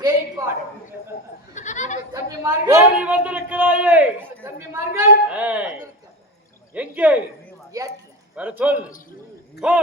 பேய்ப்பாடு தம்பிமார்கள் ஓடி வந்திருக்கிறாயே தம்பிமார்கள் எங்கே வர சொல் போ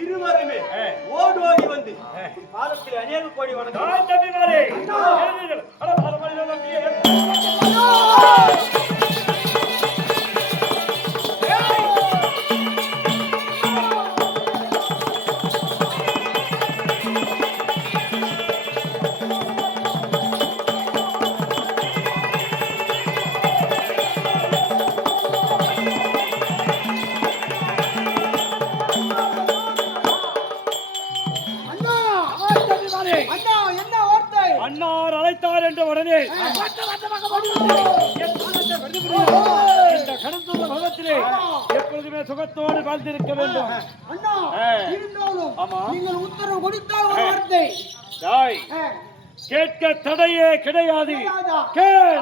இருவருமே ஓடி ஓடி வந்து பாதத்தில் அநேக கோடி வணக்கம். அண்ணார் அழைத்தார் என்ற உடனே இந்த கடந்துள்ள பதத்திலே எப்பொழுதுமே சுகத்தோடு வாழ்ந்திருக்க வேண்டும். நீங்கள் உத்தரவு கொடுத்தால் ஒரு வார்த்தை கேட்க தடையே கிடையாது. கேள்.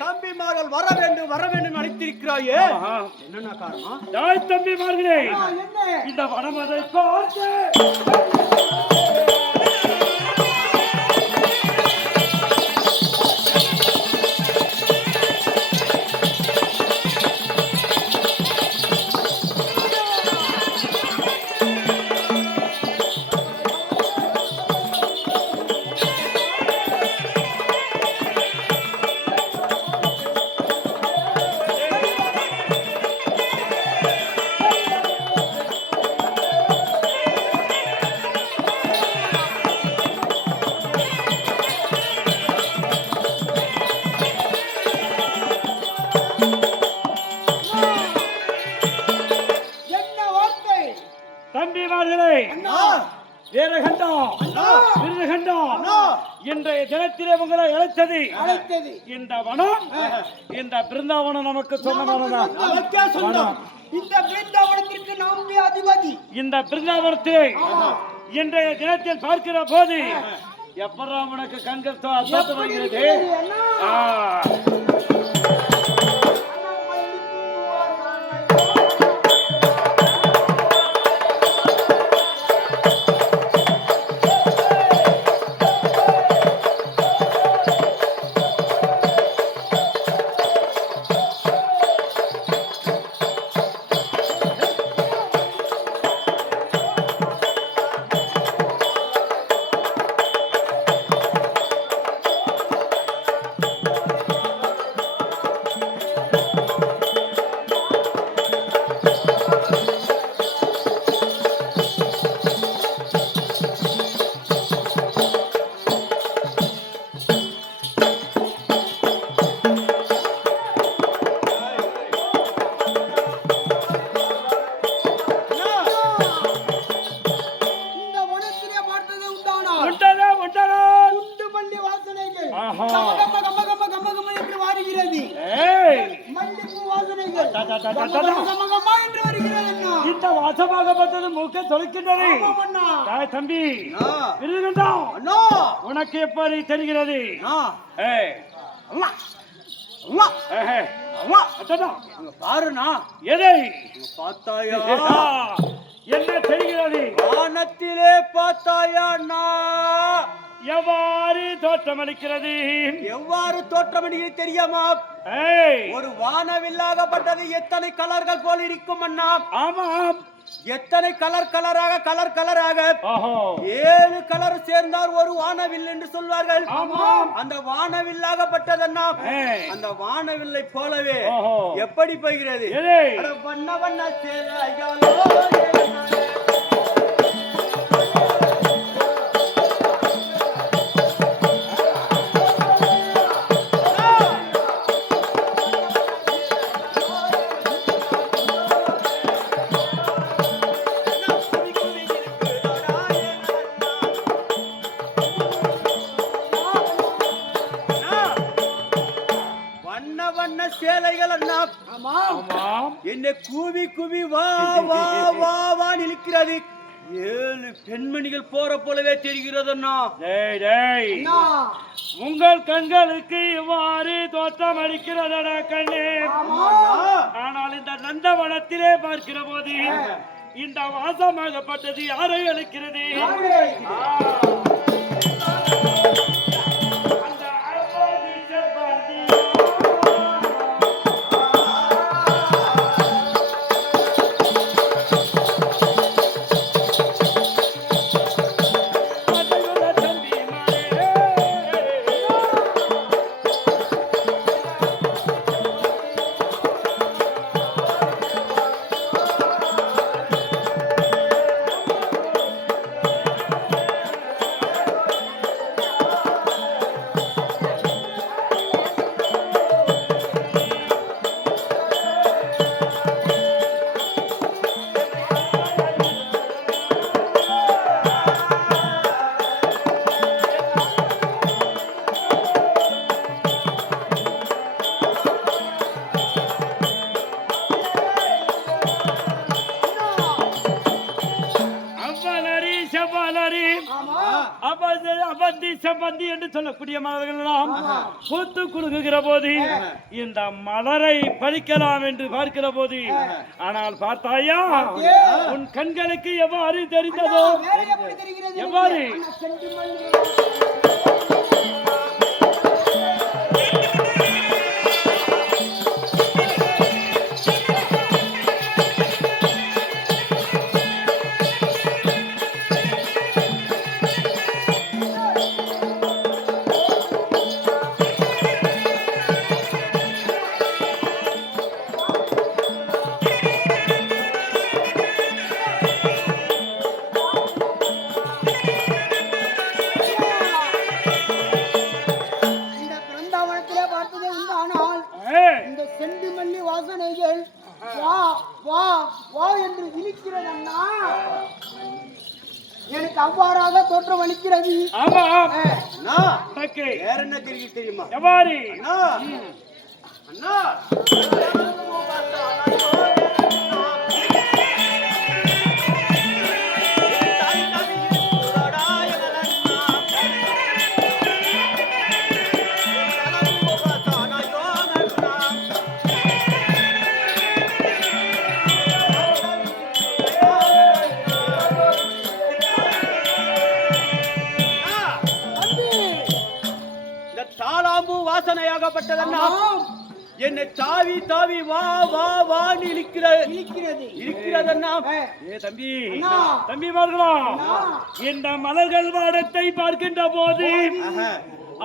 தம்பிமார்கள் வர வேண்டும் வர வேண்டும் அழைத்திருக்கிறாயே, என்ன காரணம்? தம்பிமார்களே, இந்த வனமதை பார்த்து வீரகண்டம் வீரகண்டம் இன்றைய தினத்திலே உங்களை அழைத்தது இந்த வனம் இந்த பிருந்தாவனம் நமக்கு சொந்தமானதான். இந்த பிருந்தாவனத்திற்கு நாமே அதிபதி. இந்த பிருந்தாவனத்தை இன்றைய தினத்தில் பார்க்கிற போது எப்படா உனக்கு கண்கள் தோற்றுகிறது? இந்த வாசமாகப்பட்டது மூக்க தொலைக்கின்றது. தம்பி உனக்கு எப்படி தெரிகிறது? பாருண்ணா எதை பார்த்தாயா? என்ன தெரிகிறது? வானத்திலே பார்த்தாயா? எவ்வாறு தோற்றமளிக்கிறது? எவ்வாறு தோற்றமளிக்கிறது தெரியுமா? ஒரு வானவில்லாகப்பட்டது எத்தனை கலர்கள் போல் இருக்கும் அண்ணா? ஆமாம். எத்தனை கலர் கலராக 7 கலர் சேர்ந்தால் ஒரு வானவில் என்று சொல்வார்கள். அந்த வானவில்லாகப்பட்டதன்னா அந்த வானவில்லை போலவே எப்படி போகிறது? வண்ண வண்ண சேலைகளோ சேலைகள் அண்ணா என்னை கூவி கூவி வா வா வா வா நிற்கிறது. 7 பெண்மணிகள் போற போலவே தெரிகிறது அண்ணா. உங்கள் கண்களுக்கு இவ்வாறு தோற்றம் அளிக்கிறதா கண்ணே? ஆனால் இந்த நந்தவனத்திலே பார்க்கிற போது இந்த வாசமாகப்பட்டது யாரை அளிக்கிறது? பந்தி என்று சொல்லக்கூடிய மலர்கள் எல்லாம் பூத்து குலுங்குகிற போது இந்த மலரை பறிக்கலாம் என்று பார்க்கிற போது ஆனால் பார்த்தாயா உன் கண்களுக்கு எவ்வாறு தெரிந்ததோ? எவ்வாறு? எனக்கு அவ்வாறாக தோற்றம் அளிக்கிறது. ஆமா அண்ணா உனக்கு வேற என்ன தெரியுது தெரியுமா எவ்வாறு அண்ணா அண்ணா இந்த தாளாம்பூ வாசனையாகப்பட்டதன்னா ஆம், என்னை தாவி தாவி வா வா வான்னு இழுக்கிறது. இழுக்கிறதன்னா ஏ தம்பி அண்ணா. தம்பி மார்களா அண்ணா. இந்த மலர்கள் வாடத்தை பார்க்கின்ற போது ஆஹா.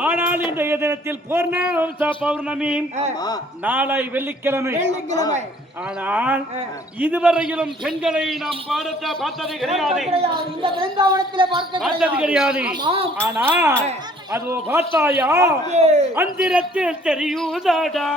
ஆனால் இன்றைய தினத்தில் பூர்ண பௌர்ணமி ஆமா. நாளை வெள்ளிக்கிழமை வெள்ளிக்கிழமை. ஆனால் இதுவரையிலும் பெண்களை நாம் பார்த்தது கிடையாது கிடையாது. இந்த பிருந்தாவனத்திலே பார்த்தது கிடையாது ஆமாம். ஆனா அது பார்த்தாயா அந்திரத்தில் தெரியுதாடா